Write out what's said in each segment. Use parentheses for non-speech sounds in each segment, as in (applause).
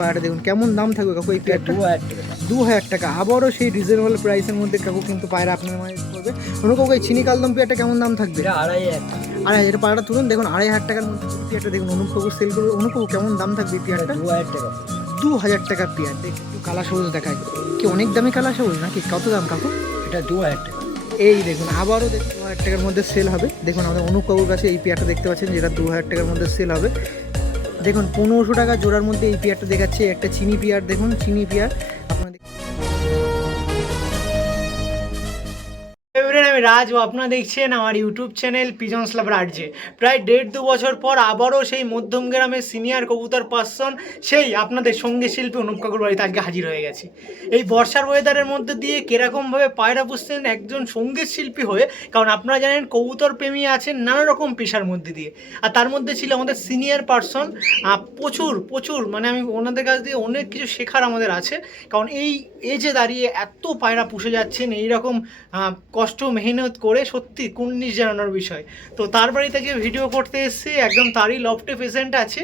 পায়রাটা দেখুন কেমন দাম থাকবে কাকু এই পেয়ারটা দু হাজার টাকা। আবারও সেই রিজনেবল প্রাইসের মধ্যে কাকু কিন্তু পায়রা আপনার মানে করবে। অন্য কাকু এই চিনি কালদম পেয়ারটা কেমন দাম থাকবে? আড়াই হাজার আড়াই হাজার পায়রাটা তুলুন দেখুন আড়াই হাজার টাকার মধ্যে পেয়ারটা দেখুন অনুপ কাকু সেল করবে। অনুপ কাকু কেমন দাম থাকবে এই পেয়ারটা দু হাজার টাকা। দু হাজার টাকা পেয়ার একটু কালা সবুজ দেখায় কি অনেক দামি কালা সবুজ নাকি? কত দাম কাকু? এটা দু হাজার টাকা। এই দেখুন আবারও দেখুন দু হাজার টাকার মধ্যে সেল হবে। দেখুন আমাদের অনুপ কাকুর কাছে এই পেয়ারটা দেখতে পাচ্ছেন যেটা দু হাজার টাকার মধ্যে সেল হবে। দেখুন, পনেরোশো টাকা জোড়ার মধ্যে এই পেয়ারটা দেখাচ্ছে। একটা চিনি পেয়ার, দেখুন, চিনি পেয়ার। আপনাদের রাজ, ও আপনারা দেখছেন আমার YouTube channel pigeons lover RJ প্রায় দেড় দু বছর পর আবারও সেই মধ্যম গ্রামের সিনিয়র কবুতর পার্সন সেই আপনাদের সঙ্গে শিল্পী অনুপ কাকুর বাড়িতে আজকে হাজির হয়ে গেছে। এই বর্ষার ওয়েদারের মধ্যে দিয়ে কিরকমভাবে পায়রা পুষছেন একজন সংগীত শিল্পী হয়ে, কারণ আপনারা জানেন কবুতর প্রেমী আছেন নানা রকম পেশার মধ্যে দিয়ে। আর তার মধ্যে ছিল আমাদের সিনিয়র পার্সন প্রচুর প্রচুর মানে আমি ওনাদের কাছ দিয়ে অনেক কিছু শেখার আমাদের আছে। কারণ এই এজে দাঁড়িয়ে এত পায়রা পুষে যাচ্ছেন, এইরকম কষ্ট মেহনত করে সত্যি কুন্নিশ জানানোর বিষয়। তো তার বাড়িতে যে ভিডিও করতে এসেছি, একদম তারই লফটে পেশেন্ট আছে।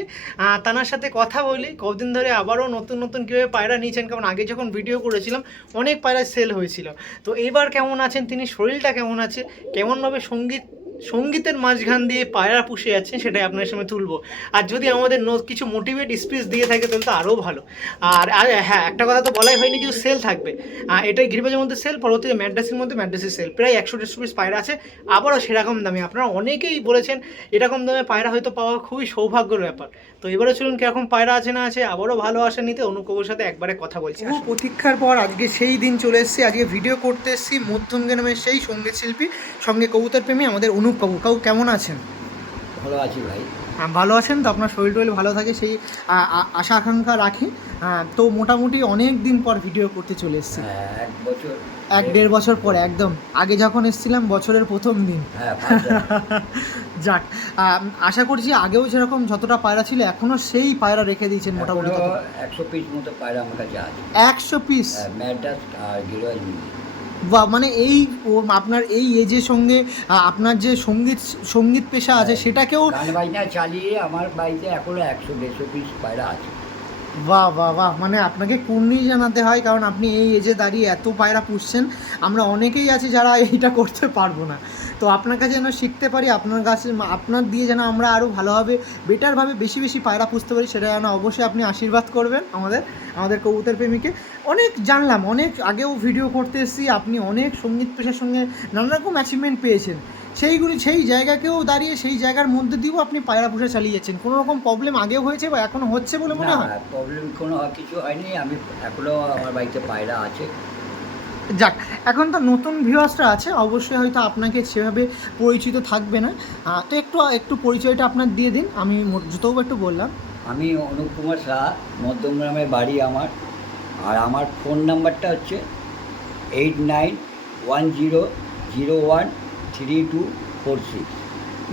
তানার সাথে কথা বলি কদিন ধরে আবারও নতুন নতুন কীভাবে পায়রা নিয়েছেন কারণ আগে যখন ভিডিও করেছিলাম, অনেক পায়রা সেল হয়েছিল। তো এবার কেমন আছেন তিনি? শরীরটা কেমন আছে? কেমনভাবে সংগীত সঙ্গীতের মাঝখান দিয়ে পায়রা পুষে যাচ্ছেন সেটাই আপনার সামনে তুলবো। আর যদি আমাদের নো- কিছু মোটিভেট স্পিচ দিয়ে থাকে তাহলে তো আরও ভালো। আর আর হ্যাঁ একটা কথা তো বলাই হয়নি কিছু সেল থাকবে। এটাই গিরিবাজের মধ্যে সেল পরবর্তীতে ম্যাড্রাসের মধ্যে ম্যাড্রাসের সেল প্রায় একশো দেড়শো পিস পায়রা আছে আবারও সেরকম দামে। আপনারা অনেকেই বলেছেন এরকম দামে পায়রা হয়তো পাওয়া খুবই সৌভাগ্যের ব্যাপার। তো এবারে চলুন কীরকম পায়রা আছে না আছে আবারও ভালো আসা নিতে অনুকবুর সাথে একবারে কথা বলছি প্রতীক্ষার পর আজকে সেই দিন চলে এসেছি। আজকে ভিডিও করতে এসেছি মধ্যম গ্রামের সেই সংগীত শিল্পী সঙ্গে কবুতর প্রেমী আমাদের অনুপ কাকু কাকু কেমন আছেন? ভালো আছি ভাই। আহ, ভালো আছেন তো? আপনার শরীর টরীর ভালো থাকে সেই আশা আকাঙ্ক্ষা রাখি। তো মোটামুটি অনেক দিন পর ভিডিও করতে চলে এসেছি। হ্যাঁ, এক বছর এক দেড় বছর পরে একদম। আগে যখন এসেছিলাম বছরের প্রথম দিন। হ্যাঁ (laughs) যাক আশা করছি আগেও যেরকম যতটা পায়রা ছিল এখনও সেই পায়রা রেখে দিয়েছেন মোটামুটি একশো পিস মতো পায়রা আমার কাছে আছে। একশো পিস হ্যাঁ, আর গিরোয়াজ মিলিয়ে বা মানে এই আপনার এই এজের সঙ্গে আপনার যে সংগীত সংগীত পেশা আছে সেটাকেও গান বাজনা চালিয়ে আমার বাড়িতে এখনও একশো দেড়শো পিস পায়রা আছে। বাহ বাহ বাহ মানে আপনাকে কুর্নি জানাতে হয় কারণ আপনি এই এজে দাঁড়িয়ে এত পায়রা পুষছেন আমরা অনেকেই আছি যারা এইটা করতে পারব না। তো আপনার কাছে যেন শিখতে পারি আপনার কাছে আপনার দিয়ে যেন আমরা আরও ভালোভাবে বেটারভাবে বেশি বেশি পায়রা পুষতে পারি সেটা যেন অবশ্যই আপনি আশীর্বাদ করবেন আমাদের আমাদের কবুতর প্রেমীকে। অনেক জানলাম অনেক আগেও ভিডিও করতে এসেছি আপনি অনেক সংগীত পেশার সঙ্গে নানা রকম অ্যাচিভমেন্ট পেয়েছেন। সেইগুলি সেই জায়গাকেও দাঁড়িয়ে সেই জায়গার মধ্যে দিয়েও আপনি পায়রা পুষে চালিয়ে যাচ্ছেন কোনো রকম প্রবলেম আগেও হয়েছে বা এখনও হচ্ছে বলে মনে হয়? প্রবলেম কোনো কিছু হয়নি আমি এখনও আমার বাড়িতে পায়রা আছে। যাক এখন তো নতুন ভিউয়ার্সরা আছে অবশ্যই হয়তো আপনাকে সেভাবে পরিচিত থাকবে না। তো একটু একটু পরিচয়টা আপনার দিয়ে দিন আমি যতও একটু বললাম। আমি অনুপ কুমার শাহ মধ্যমগ্রামে বাড়ি আমার। আর আমার ফোন নাম্বারটা হচ্ছে eight nine one zero zero one three two four six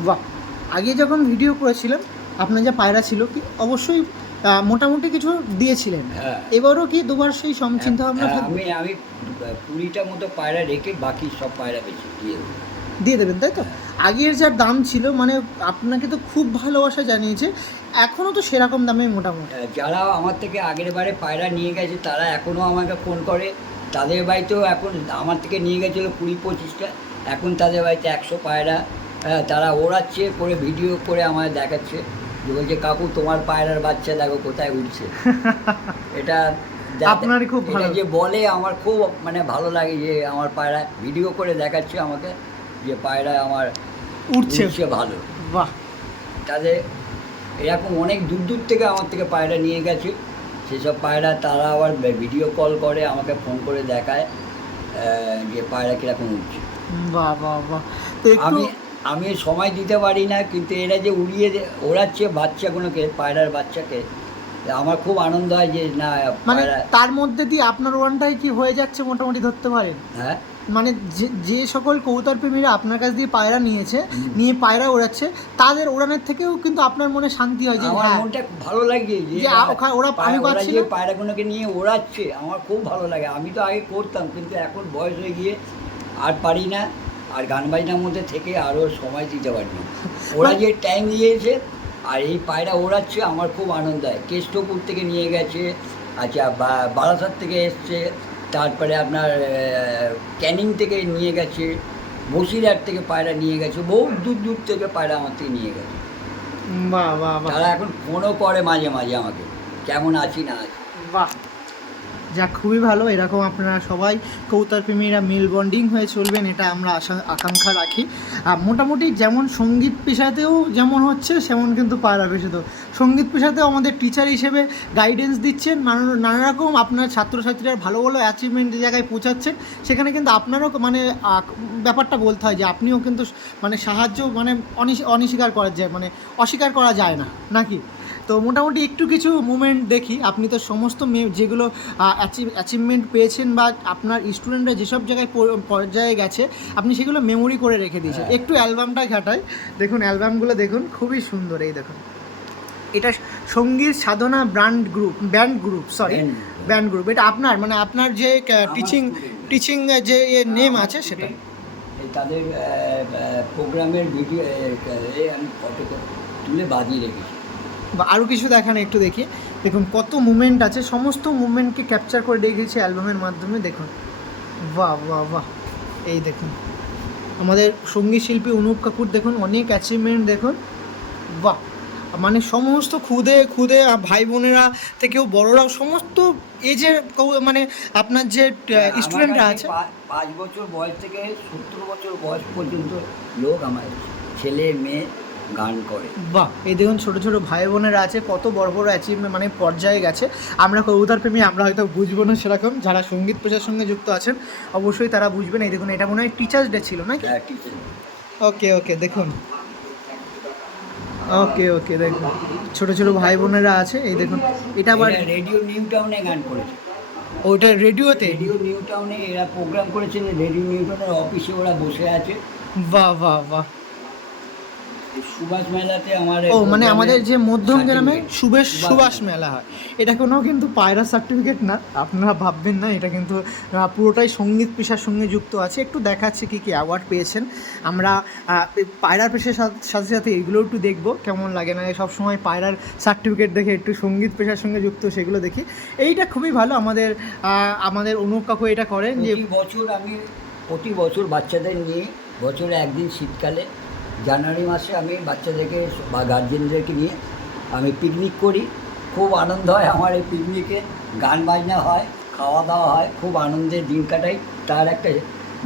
বাহ আগে যখন ভিডিও করেছিলাম আপনার যা পায়রা ছিল কি অবশ্যই মোটামুটি কিছু দিয়েছিলেন। হ্যাঁ। এবারও কি দুবার সেই সম চিন্তা ভাবনা হ্যাঁ, থাকবে? আমি আমি কুড়িটা মতো পায়রা রেখে বাকি সব পায়রা বেশি দিয়ে দেবো। দিয়ে দেবেন তাই তো? আগের যার দাম ছিল মানে আপনাকে তো খুব ভালোবাসা জানিয়েছে এখনও তো সেরকম দামে মোটামুটি। যারা আমার থেকে আগের বারে পায়রা নিয়ে গেছে তারা এখনও আমাকে ফোন করে। তাদের বাড়িতেও এখন আমার থেকে নিয়ে গেছিল কুড়ি পঁচিশটা এখন তাদের বাড়িতে একশো পায়রা তারা ওড়াচ্ছে করে ভিডিও করে আমায় দেখাচ্ছে। যে বলছে কাকু তোমার পায়রার বাচ্চা দেখো কোথায় উঠছে? (laughs) এটা আপনারই খুব ভালো। যে বলে আমার খুব মানে ভালো লাগে যে আমার পায়রা ভিডিও করে দেখাচ্ছে আমাকে যে পায়রা আমার উঠছে। উঠছে ভালো। বাহ। তাদের এরকম অনেক দূর দূর থেকে আমার থেকে পায়রা নিয়ে গেছে। সেসব পায়রা তারা আবার ভিডিও কল করে আমাকে ফোন করে দেখায় যে পায়রা কীরকম উঠছে। বাহ বাহ বাহ। আমি আমি সময় দিতে পারি না কিন্তু এরা যে উড়িয়ে ওড়াচ্ছে বাচ্চাগুলোকে পায়রার বাচ্চাকে আমার খুব আনন্দ হয় যে না মানে তার মধ্যে দিয়ে আপনার ওয়ানটাই কি হয়ে যাচ্ছে মোটামুটি ধরতে পারেন? হ্যাঁ। মানে যে সকল কবুতর প্রেমীরা আপনার কাছ দিয়ে পায়রা নিয়েছে নিয়ে পায়রা ওড়াচ্ছে তাদের ওড়ানোর থেকেও কিন্তু আপনার মনে শান্তি হয় যে আমার হ্যাঁ। মনটা ভালো লাগে যে ওরা পায়রা- আমি পাচ্ছি যে পায়রাগুলোকে নিয়ে ওড়াচ্ছে আমার খুব ভালো লাগে। আমি তো আগে করতাম কিন্তু এখন বয়স হয়ে গিয়ে আর পারি না। আর গান বাজনার মধ্যে থেকে আরও সময় দিতে পারি (laughs) ওরা যে টাইম দিয়েছে আর এই পায়রা ওড়াচ্ছে আমার খুব আনন্দ হয়। কেষ্টপুর থেকে নিয়ে গেছে আচ্ছা বা- বারাসাত থেকে এসছে তারপরে আপনার ক্যানিং থেকে নিয়ে গেছে বসিরহাট থেকে পায়রা নিয়ে গেছে বহু দূর দূর থেকে পায়রা আমার থেকে নিয়ে গেছে। বাহ বাহ বাহ। তারা এখন ফোনও করে মাঝে মাঝে আমাকে কেমন আছি না আছি। বাহ যা খুবই ভালো। এরকম আপনারা সবাই কৌতার প্রেমীরা মিল বন্ডিং হয়ে চলবেন, এটা আমরা আশা, আকাঙ্ক্ষা রাখি। আর মোটামুটি যেমন সংগীত পেশাতেও যেমন হচ্ছে, সেমন কিন্তু পায়রা পেশাতেও। সংগীত পেশাতেও আমাদের টিচার হিসেবে গাইডেন্স দিচ্ছেন, নানা নানা রকম আপনার ছাত্রছাত্রীরা ভালো ভালো অ্যাচিভমেন্ট জায়গায় পৌঁছাচ্ছেন, সেখানে কিন্তু আপনারও মানে ব্যাপারটা বলতে হয় যে আপনিও কিন্তু মানে সাহায্য মানে অনি- অনস্বীকার করা যায় মানে অস্বীকার করা যায় না, নাকি? তো মোটামুটি একটু কিছু মুমেন্ট দেখি। আপনি তো সমস্ত যেগুলো অ্যাচিভমেন্ট পেয়েছেন বা আপনার স্টুডেন্টরা যেসব জায়গায় পর্যায়ে গেছে আপনি সেগুলো মেমোরি করে রেখে দিয়েছেন। হ্যাঁ। একটু অ্যালবামটা ঘাটাই। দেখুন অ্যালবামগুলো দেখুন খুবই সুন্দর। এই দেখুন। এটা সংগীত সাধনা brand group band group sorry band group এটা আপনার মানে আপনার যে টিচিং টিচিং যে নেম আছে সেটা। তাদের প্রোগ্রামের ভিডিও আমি ফটো তুলে বাজিয়ে রেখেছি। আরও কিছু দেখান একটু দেখি। দেখুন কত মুভমেন্ট আছে। সমস্ত মুভমেন্টকে ক্যাপচার করে রেখেছি অ্যালবামের মাধ্যমে দেখুন। বাহ বাহ বাহ। এই দেখুন। আমাদের সংগীত শিল্পী অনুপ কাপুর দেখুন অনেক অ্যাচিভমেন্ট দেখুন। বাহ! মানে সমস্ত খুদে খুদে ভাই বোনেরা থেকেও বড়রাও সমস্ত এজের মানে আপনার যে স্টুডেন্টরা আছে। পাঁচ বছর বয়স থেকে সত্তর বছর বয়স পর্যন্ত লোক আমার ছেলে মেয়ে গান করে। বাহ এই দেখুন ছোটো ছোটো ভাই বোনেরা আছে কত বড় বড় অ্যাচিভমেন্ট মানে পর্যায়ে গেছে। আমরা কবুতার প্রেমী আমরা হয়তো বুঝব না সেরকম। যারা সংগীত পেশার সঙ্গে যুক্ত আছেন অবশ্যই তারা বুঝবেন। এই দেখুন এটা মনে হয় টিচার্স ডে ছিল নাকি? হ্যাঁ, ওকে ওকে দেখুন। ওকে ওকে দেখুন। ছোটো ছোটো ভাই বোনেরা আছে এই দেখুন। এটা আবার রেডিও নিউ টাউনে গান করেছে। ওটা রেডিওতে রেডিও নিউ টাউনে এরা প্রোগ্রাম করেছে রেডিও নিউ টাউনের অফিসে ওরা বসে আছে। বাহ বাহ বাহ। সুভাষ মেলাতে আমার ও মানে আমাদের যে মধ্যম গ্রামে। সুবেশ সুভাষ মেলা। হয় এটা কোনো কিন্তু পায়রা সার্টিফিকেট না আপনারা ভাববেন না এটা কিন্তু পুরোটাই সংগীত পেশার সঙ্গে যুক্ত আছে একটু দেখাচ্ছি কী কী অ্যাওয়ার্ড পেয়েছেন আমরা পায়রার পেশার সাথে সাথে সাথে এগুলো একটু দেখব কেমন লাগে না সব সময় পায়রার সার্টিফিকেট দেখে একটু সংগীত পেশার সঙ্গে যুক্ত সেগুলো দেখি এইটা খুবই ভালো আমাদের আমাদের অনুপ কাকু এটা করেন যে বছর আমি প্রতি বছর বাচ্চাদের নিয়ে বছরে একদিন শীতকালে জানুয়ারি মাসে আমি বাচ্চাদেরকে বা গার্জেনদেরকে নিয়ে আমি পিকনিক করি। খুব আনন্দ হয় আমার এই পিকনিকে গান বাজনা হয় খাওয়া দাওয়া হয় খুব আনন্দের দিন কাটাই। তার একটা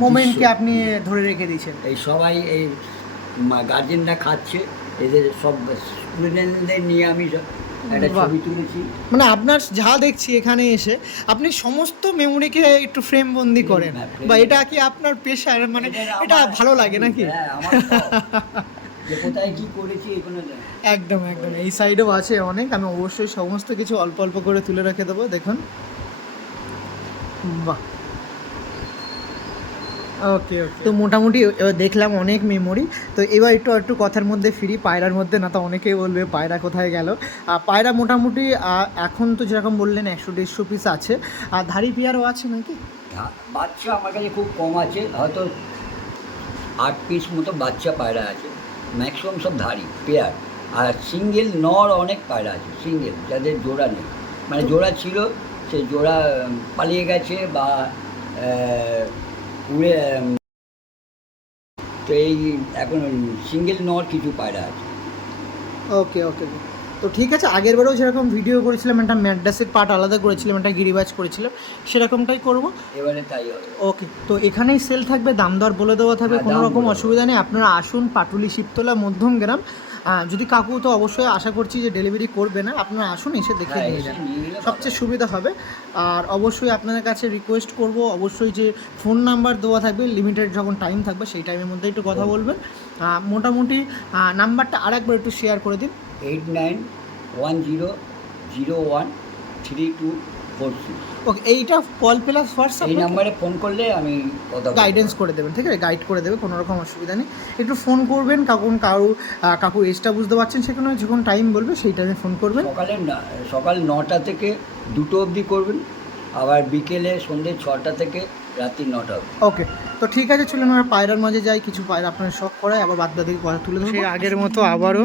মোমেন্টকে আপনি ধরে রেখে দিয়েছেন? এই সবাই এই গার্জেনরা খাচ্ছে। এদের সব স্টুডেন্টদের নিয়ে আমি মানে আপনার যা দেখছি এখানে এসে আপনি সমস্ত মেমোরিকে একটু ফ্রেম বন্দি করেন। হ্যাঁ, বা এটা কি আপনার পেশার মানে এটা ভালো লাগে নাকি? হ্যাঁ আমার শখ। (laughs) যে কোথায় কি করেছি এগুলো জানি। একদম একদম। এই সাইডেও আছে অনেক। আমি অবশ্যই সমস্ত কিছু অল্প অল্প করে তুলে রেখে দেবো। দেখুন। বাহ। ওকে তো মোটামুটি এবার দেখলাম অনেক মেমোরি তো এবার একটু একটু কথার মধ্যে ফিরি পায়রার মধ্যে। না তো অনেকেই বলবে পায়রা কোথায় গেল? আর পায়রা মোটামুটি এখন তো যেরকম বললেন একশো দেড়শো পিস আছে। আর ধাড়ি পেয়ারও আছে নাকি? বাচ্চা আমার কাছে খুব কম আছে। হয়তো আট পিস মতো বাচ্চা পায়রা আছে। ম্যাক্সিমাম সব ধারি পেয়ার। আর সিঙ্গেল নর অনেক পায়রা আছে সিঙ্গেল যাদের জোড়া নেই। মানে জোড়া ছিল সেই জোড়া পালিয়ে গেছে বা উড়ে তো এই এখন সিঙ্গেল নর কিছু পায়রা আছে। ওকে ওকে তো ঠিক আছে আগের বারেও যেরকম ভিডিও করেছিলাম একটা ম্যাড্রাসের পার্ট আলাদা করেছিলাম একটা গিরিবাজ করেছিলাম সেরকমটাই করব। এবারে তাই হবে। ওকে তো এখানেই সেল থাকবে দাম দর বলে দেওয়া থাকবে হ্যাঁ, কোনো রকম অসুবিধা নেই। আপনারা আসুন পাটুলি শিবতলা মধ্যম গ্রাম যদি কাকু তো অবশ্যই আশা করছি যে ডেলিভারি করবে না আপনারা আসুন এসে দেখে হ্যাঁ, নিয়ে যান। সবচেয়ে সুবিধা হবে। আর অবশ্যই আপনাদের কাছে রিকোয়েস্ট করব অবশ্যই যে ফোন নাম্বার দেওয়া থাকবে লিমিটেড যখন টাইম থাকবে সেই টাইমের মধ্যে একটু কথা বলবেন। মোটামুটি নাম্বারটা আরেকবার একটু শেয়ার করে দিন। Eight nine one zero zero one three two four six okay এইটা কল প্লাস হোয়াটসঅ্যাপ এই নাম্বারে ফোন করলে আমি কথা গাইডেন্স করে দেবেন ঠিক আছে? গাইড করে দেবে কোনো রকম অসুবিধা নেই। একটু ফোন করবেন কাকুন কারু কাকু এজটা বুঝতে পারছেন সেখানে যখন টাইম বলবে সেই টাইমে ফোন করবেন। সকালে সকাল নটা থেকে দুটো অবধি করবেন আবার বিকেলে সন্ধ্যে ছটা থেকে রাত্রি নটা অবধি। ওকে তো ঠিক আছে চলুন আমরা পায়রার মাঝে যাই কিছু পায়রা আপনার শখ করায় আবার বাদ বাকি কথা তুলে ধরবো। আগের মতো আবারও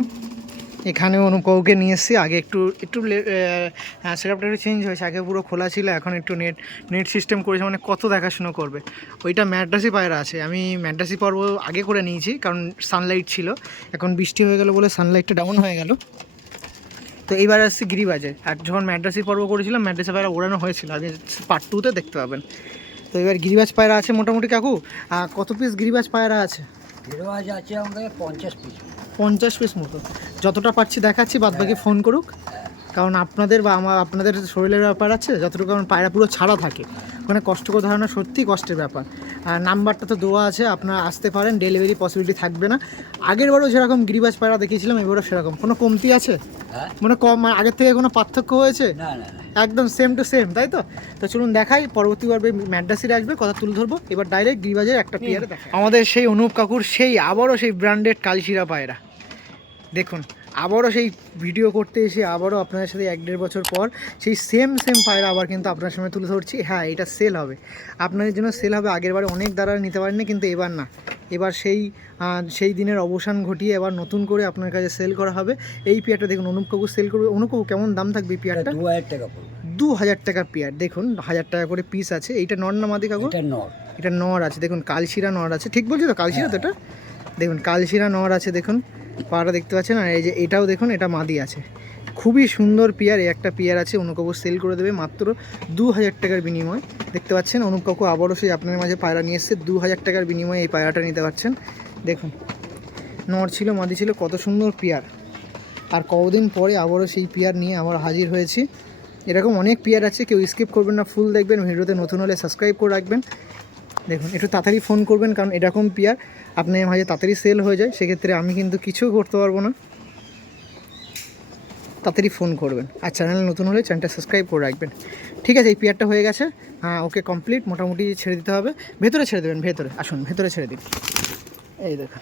এখানে অনুপকে নিয়ে এসেছি। আগে একটু একটু সেটআপটা একটু চেঞ্জ হয়েছে। আগে পুরো খোলা ছিল, এখন একটু নেট নেট সিস্টেম করেছে মানে কত দেখাশুনো করবে। ওইটা ম্যাড্রাসি পায়রা আছে। আমি ম্যাড্রাসি পর্ব আগে করে নিয়েছি, কারণ সানলাইট ছিল। এখন বৃষ্টি হয়ে গেল বলে সানলাইটটা ডাউন হয়ে গেল। তো এইবার আসছি গিরিবাজে। আর যখন ম্যাড্রাসি পর্ব করেছিলাম ম্যাড্রাসি পায়রা ওড়ানো হয়েছিল। আগে পার্ট টুতে দেখতে পাবেন। তো এবার গিরিবাজ পায়রা আছে মোটামুটি কাকু। কত পিস গিরিবাজ পায়রা আছে? হিরো আজ আছে আমাদের পঞ্চাশ পিস পঞ্চাশ পিস মতো। যতটা পারছি দেখাচ্ছি বাদবাকি ফোন করুক। কারণ আপনাদের বা আমার আপনাদের শরীরের ব্যাপার আছে যতটুকু আমার পায়রা পুরো ছাড়া থাকে। ওখানে কষ্ট করে ধরানো সত্যি কষ্টের ব্যাপার। আর নাম্বারটা তো দেওয়া আছে আপনারা আসতে পারেন ডেলিভারি পসিবিলিটি থাকবে না। আগের বারও যেরকম গিরিবাজ পায়রা দেখিয়েছিলাম এবারও সেরকম। কোনো কমতি আছে? হ্যাঁ। মানে কম মানে আগের থেকে কোনো পার্থক্য হয়েছে? না না না। একদম সেম টু সেম তাই তো? তো চলুন দেখাই পরবর্তীবার ম্যাড্রাসির আসবে কথা তুলে ধরবো। এবার ডাইরেক্ট গিরিবাজের একটা পেয়ারে দেখা আমাদের সেই অনুপ কাকুর সেই আবারও সেই ব্র্যান্ডেড কালশিরা পায়রা। দেখুন আবারও সেই ভিডিও করতে এসে আবারও আপনাদের সাথে এক দেড় বছর পর সেই সেম সেম পায়রা আবার কিন্তু আপনার সামনে তুলে ধরছি। হ্যাঁ এটা সেল হবে। আপনাদের জন্য সেল হবে আগের বারে অনেক দ্বারা নিতে পারেননি কিন্তু এবার না। এবার সেই সেই দিনের অবসান ঘটিয়ে এবার নতুন করে আপনার কাছে সেল করা হবে। এই পেয়ারটা দেখুন অনুপ কাকু সেল করবে। অনুপ কাকু কেমন দাম থাকবে এই পেয়ারটা দু হাজার টাকা দু হাজার টাকার পেয়ার দেখুন হাজার টাকা করে পিস আছে। এইটা নর না মাদি কাকু? এটা নর। এটা নর আছে। দেখুন কালশিরা নর আছে। ঠিক বলছি তো? কালশিরা তো এটা? দেখুন কালশিরা নর আছে দেখুন। পাড়া দেখতে পাচ্ছেন? আর এই যে এটাও দেখুন, এটা মাদি আছে। খুবই সুন্দর পেয়ার, এই একটা পেয়ার আছে, অনুপ কাকু সেল করে দেবে মাত্র দু হাজার টাকার বিনিময়। দেখতে পাচ্ছেন, অনুপ কাকু আবারও সেই আপনার মাঝে পায়রা নিয়ে এসছে দু হাজার টাকার বিনিময়ে এই পায়রাটা নিতে পারছেন। দেখুন, নর ছিল, মাদি ছিল, কত সুন্দর পেয়ার। আর কদিন পরে আবারও সেই পেয়ার নিয়ে আবার হাজির হয়েছি। এরকম অনেক পেয়ার আছে, কেউ স্কিপ করবেন না ফুল দেখবেন, ভিডিওতে নতুন হলে সাবস্ক্রাইব করে রাখবেন। দেখুন, একটু তাড়াতাড়ি ফোন করবেন, কারণ এরকম পেয়ার আপনার মাঝে তাড়াতাড়ি সেল হয়ে যায়, সেক্ষেত্রে আমি কিন্তু কিছুও করতে পারব না। তাড়াতাড়ি ফোন করবেন। আর চ্যানেল নতুন হলে চ্যানেলটা সাবস্ক্রাইব করে রাখবেন। ঠিক আছে, এই পেয়ারটা হয়ে গেছে। হ্যাঁ ওকে কমপ্লিট মোটামুটি ছেড়ে দিতে হবে। ভেতরে ছেড়ে দেবেন, ভেতরে। আসুন, ভেতরে ছেড়ে দিন। এই দেখুন।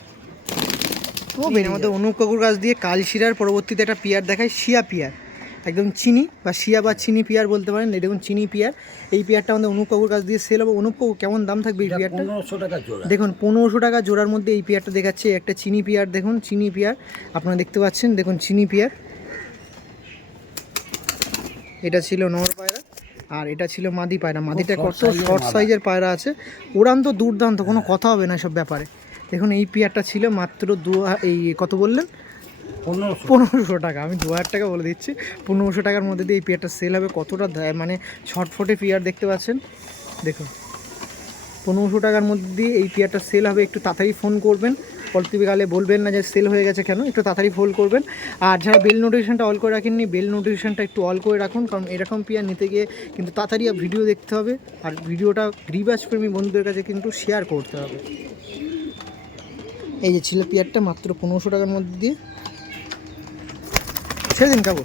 ও, বের মধ্যে অনুপ কাকুর কাছ দিয়ে কালশিরার পরবর্তীতে একটা পিয়ার দেখায়, শিয়া পিয়ার একদম চিনি বা শিয়া বা চিনি পিয়ার বলতে পারেন। এই দেখুন চিনি পিয়ার। এই পিয়ারটা আমাদের অনুপ কাকুর কাছ দিয়ে সেল হবে। অনুপ কাকু কেমন দাম থাকবে এই পিয়ারটা? পনেরোশো টাকা জোড়া। দেখুন পনেরোশো টাকা জোড়ার মধ্যে এই পেয়ারটা দেখাচ্ছে। একটা চিনি পেয়ার দেখুন চিনি পেয়ার। আপনারা দেখতে পাচ্ছেন দেখুন চিনি পেয়ার। এটা ছিল নর পায়রা আর এটা ছিল মাদি পায়রা। মাদিটা কত শর্ট সাইজের পায়রা আছে। উড়ান তো দুর্দান্ত কোনো কথা হবে না সব ব্যাপারে। দেখুন এই পেয়ারটা ছিল মাত্র দু এই কত বললেন? পনেরোশো। টাকা, আমি দু হাজার টাকা বলে দিচ্ছি। পনেরোশো টাকার মধ্যে দিয়ে এই পেয়ারটা সেল হবে। কতটা মানে ছটফটে পেয়ার দেখতে পাচ্ছেন? দেখুন। পনেরোশো টাকার মধ্যে দিয়ে এই পেয়ারটা সেল হবে। একটু তাড়াতাড়ি ফোন করবেন। পরবর্তীকালে বলবেন না যে সেল হয়ে গেছে কেন, একটু তাড়াতাড়ি ফোন করবেন। আর যারা বেল নোটিফিকেশনটা অল করে রাখেননি বেল নোটিফিকেশনটা একটু অল করে রাখুন। কারণ এরকম পেয়ার নিতে গিয়ে কিন্তু তাড়াতাড়ি ভিডিও দেখতে হবে। আর ভিডিওটা গ্রিবাস প্রেমী বন্ধুদের কাছে কিন্তু শেয়ার করতে হবে। এই যে ছিল পেয়ারটা, মাত্র পনেরোশো টাকার মধ্যে দিয়ে ছেড়ে দিন কাকু।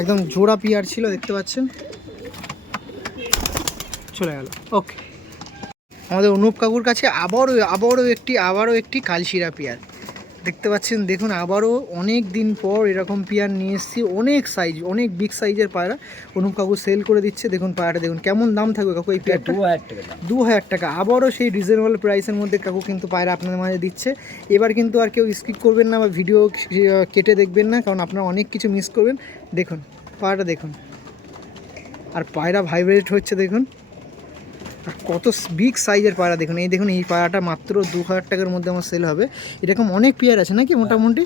একদম জোড়া পিয়ার ছিল, দেখতে পাচ্ছেন। চলে গেল ওকে আমাদের অনুপ কাকুর কাছে আবারও আবারও একটি আবারও একটি কালশিরা পিয়ার। দেখতে পাচ্ছেন দেখুন আবারও অনেক দিন পর এরকম পিয়ার নিয়ে এসেছি। অনেক সাইজ অনেক বিগ সাইজের পায়রা। অনুপ কাকু সেল করে দিচ্ছে। দেখুন পায়রাটা দেখুন কেমন দাম থাকবে কাকু এই পেয়ারটা? দু হাজার টাকা দু হাজার টাকা। আবারও সেই রিজনেবল প্রাইসের মধ্যে কাকু কিন্তু পায়রা আপনাদের মাঝে দিচ্ছে। এবার কিন্তু আর কেউ স্কিপ করবেন না বা ভিডিও কেটে দেখবেন না কারণ আপনারা অনেক কিছু মিস করবেন। দেখুন পায়রাটা দেখুন। আর পায়রা ভাইব্রেট হচ্ছে দেখুন। আর কত বিগ সাইজের পায়রা দেখুন। এই দেখুন, এই পায়রাটা মাত্র দু হাজার টাকার মধ্যে আমার সেল হবে। এরকম অনেক পেয়ার আছে নাকি? মোটামুটি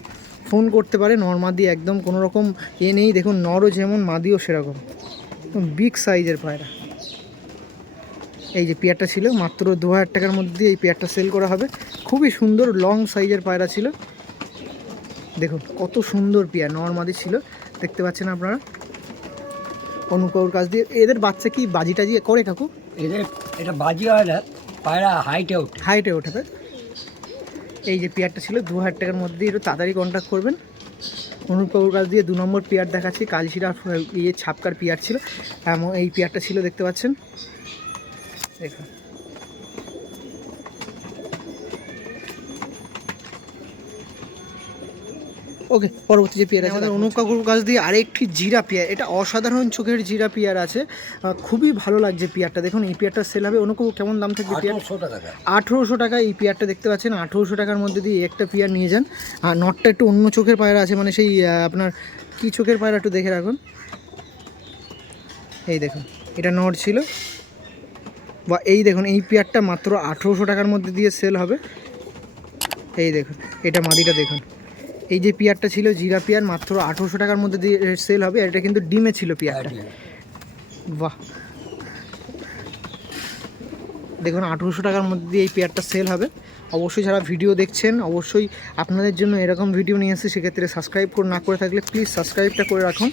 ফোন করতে পারে, নর মাদি একদম কোনো রকম এ নেই। দেখুন, নরও যেমন, মাদিও সেরকম। বিগ সাইজের পায়রা। এই যে পেয়ারটা ছিল, মাত্র দু হাজার টাকার মধ্যে এই পেয়ারটা সেল করা হবে। খুবই সুন্দর লং সাইজের পায়রা ছিল। দেখুন, কত সুন্দর পেয়ার নর্মাদি ছিল। দেখতে পাচ্ছেন আপনারা? অনুকাউর কাছ দিয়ে। এদের বাচ্চা কি বাজি টাজি করে কাকু? এদের এটা বাজি হয় না, পায়রা হাইটে ওঠে। হাইটে ওঠে এই যে পেয়ারটা ছিল, দু হাজার টাকার মধ্যে একটু তাড়াতাড়ি কন্ট্যাক্ট করবেন। অনুপবাবুর কাছ দিয়ে দু নম্বর পেয়ার দেখাচ্ছি কালশিরা ইয়ে ছাপকার পেয়ার ছিল। এই পেয়ারটা ছিল, দেখতে পাচ্ছেন? দেখুন। ওকে পরবর্তী যে পেয়ার আছে আমাদের অনুপ কাকুর কাছ দিয়ে আরেকটি জিরা পেয়ার এটা অসাধারণ চোখের জিরা পেয়ার আছে। খুবই ভালো লাগছে পেয়ারটা। দেখুন এই পেয়ারটা সেল হবে। অনুপ কেমন দাম থাকবে পেয়ার আঠেরোশো টাকা। এই পেয়ারটা দেখতে পাচ্ছেন। আঠেরোশো টাকার মধ্যে দিয়ে একটা পেয়ার নিয়ে যান। আর নটটা একটু অন্য চোখের পায়রা আছে মানে সেই আপনার কি চোখের পায়রা একটু দেখে রাখুন। এই দেখুন এটা নট ছিল। বা এই দেখুন এই পেয়ারটা মাত্র আঠেরোশো টাকার মধ্যে দিয়ে সেল হবে। এই দেখুন এটা মাদিটা দেখুন। এই যে পেয়ারটা ছিল জিরা পেয়ার মাত্র আঠেরোশো টাকার মধ্যে দিয়ে সেল হবে এটা কিন্তু ডিমে ছিল পেয়ারটা। বাহ। দেখুন আঠেরোশো টাকার মধ্যে দিয়ে এই পেয়ারটা সেল হবে। অবশ্যই যারা ভিডিও দেখছেন অবশ্যই আপনাদের জন্য এরকম ভিডিও নিয়ে এসে সেক্ষেত্রে সাবস্ক্রাইব করে না করে থাকলে প্লিজ সাবস্ক্রাইবটা করে রাখুন।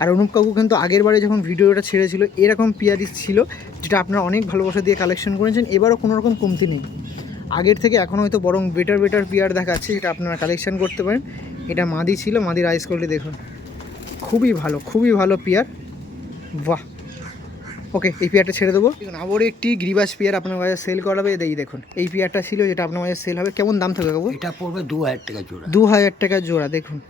আর অনুপ কাকু কিন্তু আগের বারে যখন ভিডিওটা ছেড়েছিল এরকম পিয়ারি ছিল যেটা আপনারা অনেক ভালোবাসা দিয়ে কালেকশন করেছেন এবারও কোনো রকম কমতি নেই। আগের থেকে এখন হয়তো বরং বেটার বেটার পিয়ার দেখাচ্ছে যেটা আপনারা কালেকশান করতে পারেন। এটা মাদি ছিল মাদির আইস করলে দেখুন। খুবই ভালো খুবই ভালো পিয়ার বাহ! ওকে এই পেয়ারটা ছেড়ে দেবো। দেখুন আবার একটি গ্রিবাস পেয়ার আপনার কাছে সেল করাবে। এই দেখুন এই পেয়ারটা ছিল যেটা আপনার কাছে সেল হবে। কেমন দাম থাকবে কাকু? এটা পড়বে দু হাজার টাকা জোড়া। দু হাজার টাকা জোড়া দেখুন।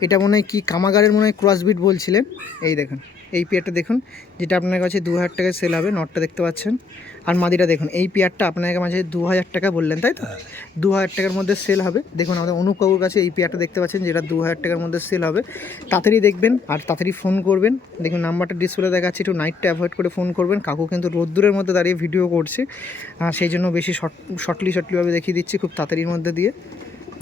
এটা মনে হয় কি কামাগারের মনে হয় ক্রসবিট বলছিলেন। এই দেখুন এই পেয়ারটা দেখুন, যেটা আপনার কাছে দু হাজার টাকায় সেল হবে, নটটা দেখতে পাচ্ছেন। আর মাদিটা দেখুন, এই পেয়ারটা আপনার মাঝে দু হাজার টাকা বললেন, তাই তো? দু হাজার টাকার মধ্যে সেল হবে। দেখুন, আমাদের অনুপ কাকুর কাছে এই পেয়ারটা দেখতে পাচ্ছেন, যেটা দু হাজার টাকার মধ্যে সেল হবে। তাড়াতাড়ি দেখবেন, আর তাড়াতাড়ি ফোন করবেন। দেখুন, নাম্বারটা ডিসপ্লে দেখাচ্ছে, একটু নাইটটা অ্যাভয়েড করে ফোন করবেন। কাকু কিন্তু রোদ্দুরের মধ্যে দাঁড়িয়ে ভিডিও করছে। সেই জন্য বেশি শর্ট শর্টলি শর্টলিভাবে দেখিয়ে দিচ্ছি, খুব তাড়াতাড়ির মধ্যে দিয়ে।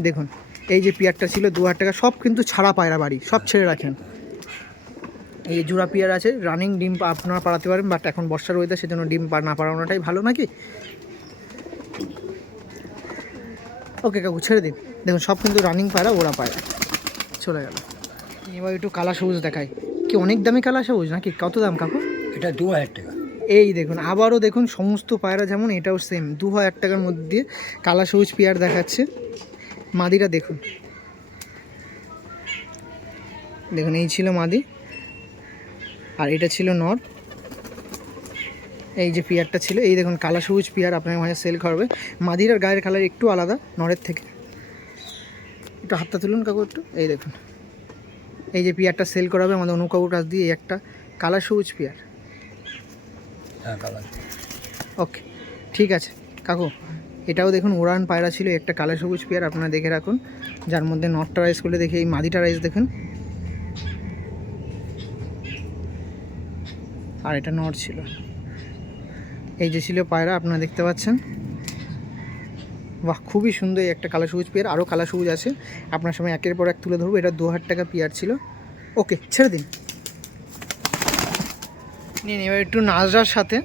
দেখুন, এই যে পিয়ারটা ছিল দু হাজার টাকা, সব কিন্তু ছাড়া পায়রা বাড়ি, সব ছেড়ে রাখেন। এই জোড়া পিয়ার আছে রানিং ডিম আপনারা পাড়াতে পারেন বাট এখন বর্ষার ওয়েদার সেজন্য ডিম পা না পাড়ানোটাই ভালো নাকি? ওকে কাকু ছেড়ে দিন। দেখুন সব কিন্তু রানিং পায়রা ওরা পায়রা চলে গেল। এবার একটু কালা সবুজ দেখায় কি অনেক দামি কালা সবুজ নাকি? কত দাম কাকু? এটা দু হাজার টাকা। এই দেখুন আবারও দেখুন সমস্ত পায়রা যেমন এটাও সেম দু হাজার টাকার মধ্যে দিয়ে কালা সবুজ পেয়ার দেখাচ্ছে। মাদিটা দেখুন। দেখুন এই ছিল মাদি। আর এটা ছিল নর। এই যে পিয়ারটা ছিল এই দেখুন কালা সবুজ পিয়ার আপনার মাঝে সেল করবে। মাদির আর গায়ের কালার একটু আলাদা নরের থেকে। একটু হাতটা তুলুন কাকু একটু এই দেখুন। এই যে পিয়ারটা সেল করাবে আমাদের অনুকাকুর কাছ দিয়ে এই একটা কালা সবুজ পিয়ার। হ্যাঁ ওকে ঠিক আছে। কাকু এটাও দেখুন উড়ান পায়রা ছিল একটা কালো সবুজ পেয়ার আপনারা দেখে রাখুন। যার মধ্যে নটটা রাইস করলে দেখে এই মাদিটা রাইস দেখুন। আর এটা নট ছিল। এই যে ছিল পায়রা আপনারা দেখতে পাচ্ছেন। বাহ খুবই সুন্দর একটা কালো সবুজ পেয়ার আরও কালো সবুজ আছে। আপনার সময় একের পর এক তুলে ধরবো এটা দু হাজার টাকা পেয়ার ছিল। ওকে ছেড়ে দিন। নিন এবার একটু নাজরার সাথে।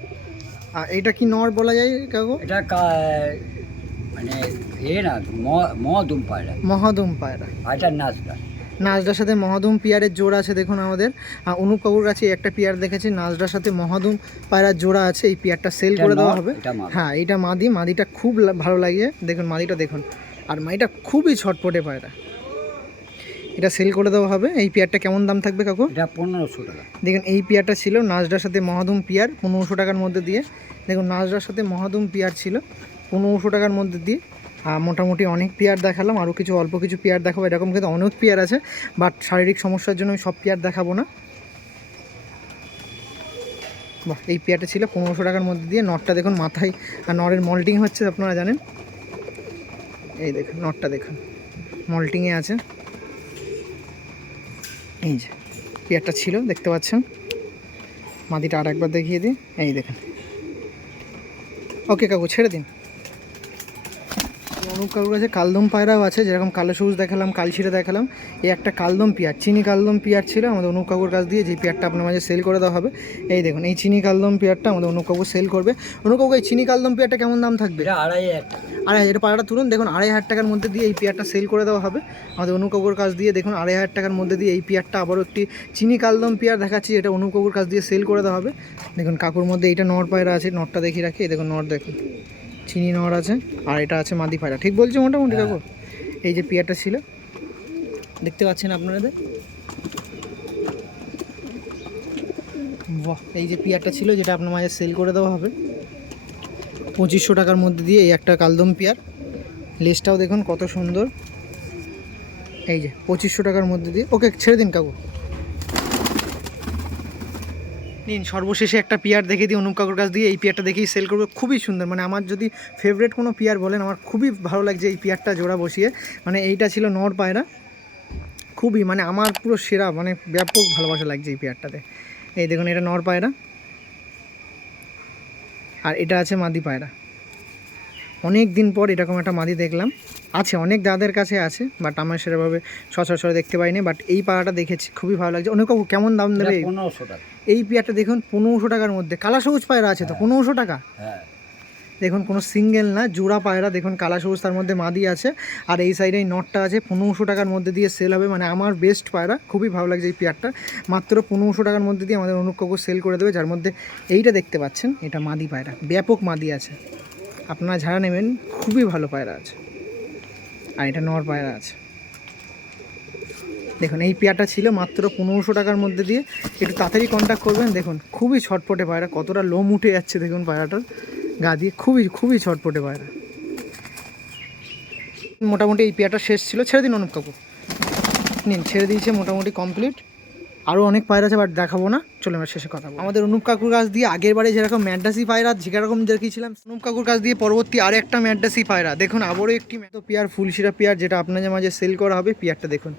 আর এটা কি নর বলা যায় কাকু? এটা মানে এ না ম- মদুম পায়রা। মহাদম পায়রা। এটা নাচটা নাজরার সাথে মহাদুম পিয়ারের জোড়া আছে দেখুন আমাদের। আর অনুপ কাকুর কাছে একটা পিয়ার দেখেছি নাজরার সাথে মহাদুম পায়রার জোড়া আছে এই পিয়ারটা সেল করে দেওয়া হবে। হ্যাঁ এইটা মাদি মাদিটা খুব ভালো লাগে দেখুন মাদিটা দেখুন। আর মাদিটা খুবই ছটপটে পায়রা। এটা সেল করে দেওয়া হবে এই পিয়ারটা কেমন দাম থাকবে কাকু? এটা পনেরোশো টাকা। দেখুন এই পিয়ারটা ছিল নাজরার সাথে মহাদুম পিয়ার পনেরোশো টাকার মধ্যে দিয়ে। দেখুন নাজরার সাথে মহাদুম পিয়ার ছিল পনেরোশো টাকার মধ্যে দিয়ে। মোটামুটি অনেক পেয়ার দেখালাম, আরও কিছু অল্প কিছু পেয়ার দেখাবো। এরকম কিন্তু অনেক পেয়ার আছে, বাট শারীরিক সমস্যার জন্য আমি সব পেয়ার দেখাবো না। বাহ, এই পেয়ারটা ছিল পনেরোশো টাকার মধ্যে দিয়ে, নটটা দেখুন মাথায়, আর নরের মল্টিং হচ্ছে, আপনারা জানেন? এই দেখুন, নটটা দেখুন মল্টিংয়ে আছে। এই যে, পেয়ারটা ছিল, দেখতে পাচ্ছেন? মাদিটা আর একবার দেখিয়ে দিই, এই দেখেন। ওকে কাকু, ছেড়ে দিন। অনুপ কাকুর কাছে কালদম পায়রাও আছে যেরকম কালো সবুজ দেখালাম কালশিরা দেখালাম এই একটা কালদম পিয়ার চিনি কালদম পিয়ার ছিল আমাদের অনুপ কাকুর কাছ দিয়ে যে পিয়ারটা আপনার মাঝে সেল করে দেওয়া হবে। এই দেখুন এই চিনি কালদম পিয়ারটা আমাদের অনুপ কাকু সেল করবে। অনুপ কাকু এই চিনি কালদম পিয়ারটা কেমন দাম থাকবে? আড়াই হাজার আড়াই হাজার পায়রাটা তুলুন দেখুন আড়াই হাজার টাকার মধ্যে দিয়ে এই পেয়ারটা সেল করে দেওয়া হবে। আমাদের অনুকাকুর কাছ দিয়ে দেখুন আড়াই হাজার টাকার মধ্যে দিয়ে এই পেয়ারটা আবারও একটি চিনি কালদম পেয়ার দেখাচ্ছি এটা অনুকাকুর কাছ দিয়ে সেল করে দেওয়া হবে। দেখুন কাকুর মধ্যে এইটা নর পায়রা আছে নটটা দেখিয়ে রাখি এই দেখুন নট দেখুন। চিনি নর আছে, আর এটা আছে মাদি পায়রা ঠিক বলছি মোটামুটি কাকু এই যে পেয়ারটা ছিল। দেখতে পাচ্ছেন আপনাদের বাহ, এই যে পেয়ারটা ছিল, যেটা আপনার মাঝে সেল করে দেওয়া হবে। পঁচিশশো টাকার মধ্যে দিয়ে এই একটা কালদম পেয়ার। লেসটাও দেখুন কত সুন্দর। এই যে, পঁচিশশো টাকার মধ্যে দিয়ে। ওকে, ছেড়ে দিন কাকু। নিন, সর্বশেষে একটা পিয়ার দেখে দিই অনুপ কাকুর কাছ দিয়ে। এই পিয়ারটা দেখেই সেল করবে। খুবই সুন্দর। মানে আমার যদি ফেভারেট কোনো পিয়ার বলেন, আমার খুবই ভালো লাগছে এই পিয়ারটা জোড়া বসিয়ে। মানে এইটা ছিল নর পায়রা। খুবই মানে আমার পুরো সেরা মানে ব্যাপক ভালোবাসা লাগছে এই পেয়ারটাতে এই দেখুন, এটা নর পায়রা। আর এটা আছে মাদি পায়রা। অনেক দিন পর এরকম একটা মাদি দেখলাম। আছে অনেক দাদের কাছে আছে বাট আমার সেরকমভাবে সচরাচর দেখতে পাইনি বাট এই পায়রাটা দেখেছি খুবই ভালো লাগছে। অনেক কেমন দাম দেবে? এই- পনেরোশো টাকা। এই পেয়ারটা দেখুন পনেরোশো টাকার মধ্যে। কালা সবুজ পায়রা আছে তো পনেরোশো টাকা? হ্যাঁ। দেখুন কোনো সিঙ্গেল না জোড়া পায়রা দেখুন কালা সবুজ তার মধ্যে মাদি আছে। আর এই সাইডে এই নটটা আছে পনেরোশো টাকার মধ্যে দিয়ে সেল হবে। মানে আমার বেস্ট পায়রা খুবই ভালো লাগছে এই পেয়ারটা। মাত্র পনেরোশো টাকার মধ্যে দিয়ে আমাদের অনুপ কাকু সেল করে দেবে যার মধ্যে এইটা দেখতে পাচ্ছেন এটা মাদি পায়রা। ব্যাপক মাদি আছে। আপনারা যারা নেবেন, খুবই ভালো পায়রা আছে। আর এটা নর পায়রা আছে। দেখুন, এই পেয়ারটা ছিল মাত্র পনেরোশো টাকার মধ্যে দিয়ে। একটু তাড়াতাড়ি কন্ট্যাক্ট করবেন। দেখুন, খুবই ছটপটে পায়রা, কতটা লোম উঠে যাচ্ছে দেখুন পায়রাটার গা দিয়ে। খুবই খুবই ছটপটে পায়রা। মোটামুটি এই পেয়ারটা শেষ ছিল। ছেড়ে দিন অনুপ কাকু। নিন, ছেড়ে দিয়েছে মোটামুটি কমপ্লিট আরও অনেক পায়রা আছে বাট দেখাবো না। চলে আমরা শেষে কথা আমাদের অনুপ কাকুর গাছ দিয়ে আগের বারে যেরকম ম্যাডাসি পায়রা যেরকম দেখিয়েছিলাম, অনুপ কাকুর গাছ দিয়ে পরবর্তী আর একটা ম্যাডাসি পায়রা। দেখুন, আবারও একটি তো পেয়ার, ফুলশিরা পেয়ার, যেটা আপনাদের মাঝে সেল করা হবে। পেয়ারটা দেখুন।